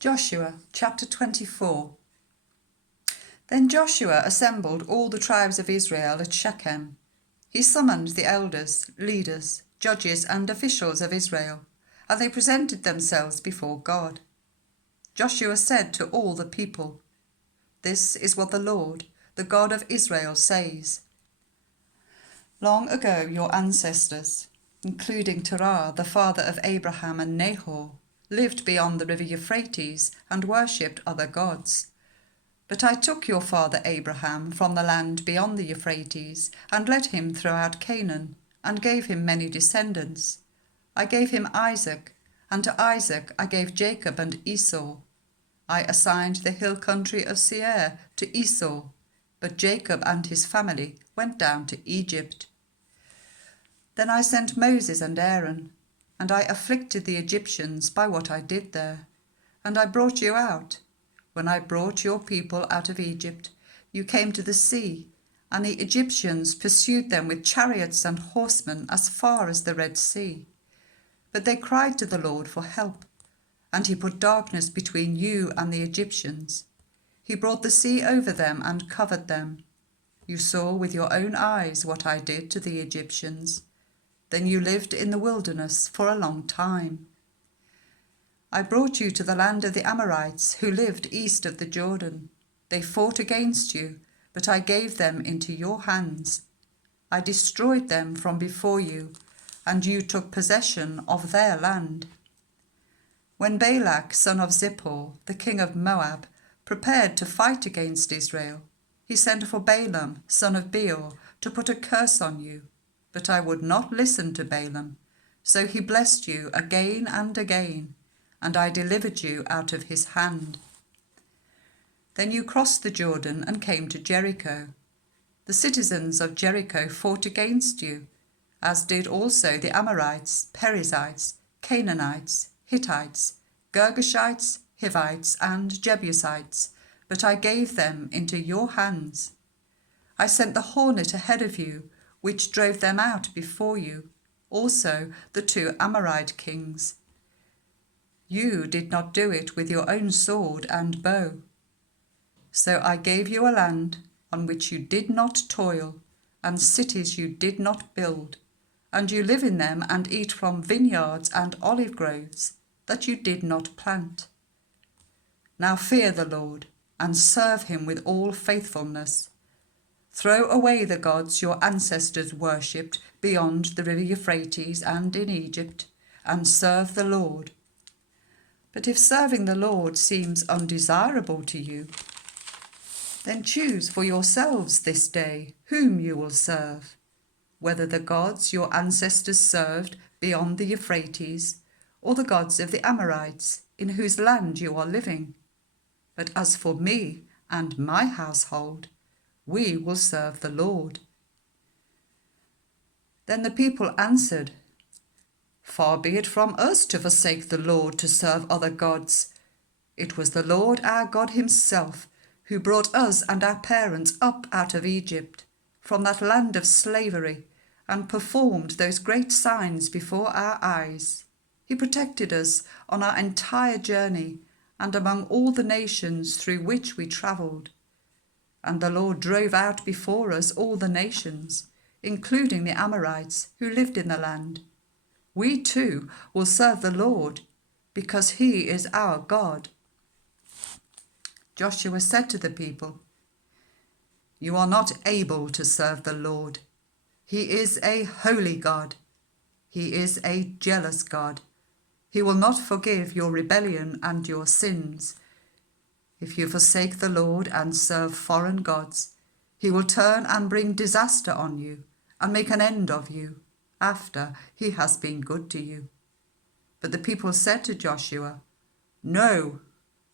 Joshua chapter 24. Then Joshua assembled all the tribes of Israel at Shechem. He summoned the elders, leaders, judges and officials of Israel, and they presented themselves before God. Joshua said to all the people, "This is what the Lord, the God of Israel, says. Long ago your ancestors, including Terah, the father of Abraham and Nahor, lived beyond the river Euphrates and worshipped other gods. But I took your father Abraham from the land beyond the Euphrates and led him throughout Canaan and gave him many descendants. I gave him Isaac, and to Isaac I gave Jacob and Esau. I assigned the hill country of Seir to Esau, but Jacob and his family went down to Egypt. Then I sent Moses and Aaron, and I afflicted the Egyptians by what I did there. And I brought you out. When I brought your people out of Egypt, you came to the sea, and the Egyptians pursued them with chariots and horsemen as far as the Red Sea. But they cried to the Lord for help, and he put darkness between you and the Egyptians. He brought the sea over them and covered them. You saw with your own eyes what I did to the Egyptians. Then you lived in the wilderness for a long time. I brought you to the land of the Amorites who lived east of the Jordan. They fought against you, but I gave them into your hands. I destroyed them from before you, and you took possession of their land. When Balak, son of Zippor, the king of Moab, prepared to fight against Israel, he sent for Balaam, son of Beor, to put a curse on you. But I would not listen to Balaam, so he blessed you again and again, and I delivered you out of his hand. Then you crossed the Jordan and came to Jericho. The citizens of Jericho fought against you, as did also the Amorites, Perizzites, Canaanites, Hittites, Girgashites, Hivites, and Jebusites, but I gave them into your hands. I sent the hornet ahead of you, which drove them out before you, also the 2 Amorite kings. You did not do it with your own sword and bow. So I gave you a land on which you did not toil, and cities you did not build, and you live in them and eat from vineyards and olive groves that you did not plant. Now fear the Lord, and serve him with all faithfulness. Throw away the gods your ancestors worshipped beyond the river Euphrates and in Egypt, and serve the Lord. But if serving the Lord seems undesirable to you, then choose for yourselves this day whom you will serve, whether the gods your ancestors served beyond the Euphrates, or the gods of the Amorites, in whose land you are living. But as for me and my household, we will serve the Lord." Then the people answered, "Far be it from us to forsake the Lord to serve other gods. It was the Lord our God himself who brought us and our parents up out of Egypt, from that land of slavery, and performed those great signs before our eyes. He protected us on our entire journey and among all the nations through which we travelled. And the Lord drove out before us all the nations, including the Amorites who lived in the land. We too will serve the Lord, because he is our God." Joshua said to the people, "You are not able to serve the Lord. He is a holy God. He is a jealous God. He will not forgive your rebellion and your sins. If you forsake the Lord and serve foreign gods, he will turn and bring disaster on you and make an end of you after he has been good to you." But the people said to Joshua, "No,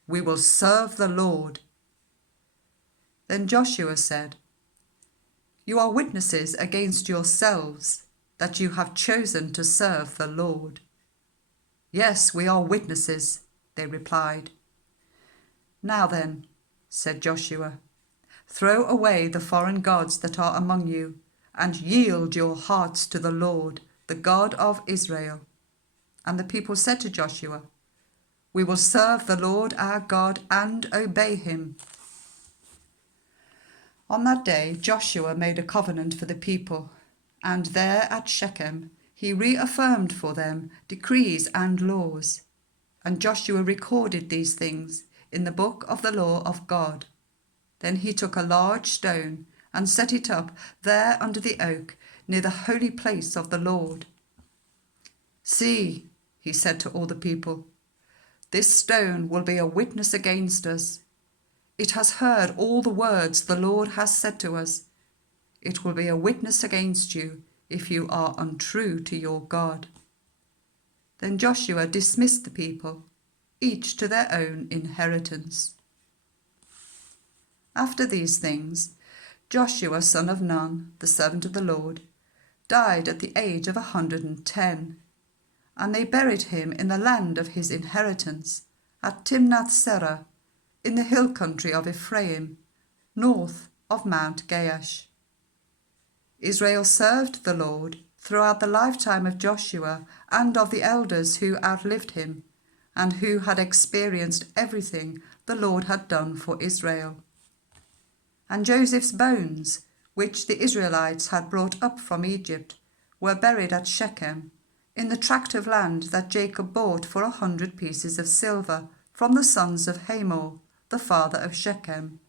we will serve the Lord." Then Joshua said, "You are witnesses against yourselves that you have chosen to serve the Lord." "Yes, we are witnesses," they replied. "Now then," said Joshua, "throw away the foreign gods that are among you, and yield your hearts to the Lord, the God of Israel." And the people said to Joshua, We will serve the Lord our God and obey him." On that day Joshua made a covenant for the people, and there at Shechem he reaffirmed for them decrees and laws. And Joshua recorded these things in the book of the law of God. Then he took a large stone and set it up there under the oak near the holy place of the Lord. "See," he said to all the people, "this stone will be a witness against us. It has heard all the words the Lord has said to us. It will be a witness against you if you are untrue to your God." Then Joshua dismissed the people, each to their own inheritance. After these things, Joshua son of Nun, the servant of the Lord, died at the age of 110, and they buried him in the land of his inheritance, at Timnath-serah, in the hill country of Ephraim, north of Mount Gaash. Israel served the Lord throughout the lifetime of Joshua and of the elders who outlived him, and who had experienced everything the Lord had done for Israel. And Joseph's bones, which the Israelites had brought up from Egypt, were buried at Shechem, in the tract of land that Jacob bought for 100 pieces of silver from the sons of Hamor, the father of Shechem.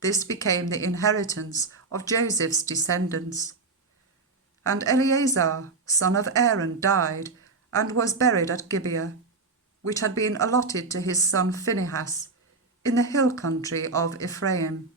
This became the inheritance of Joseph's descendants. And Eleazar, son of Aaron, died and was buried at Gibeah, which had been allotted to his son Phinehas, in the hill country of Ephraim.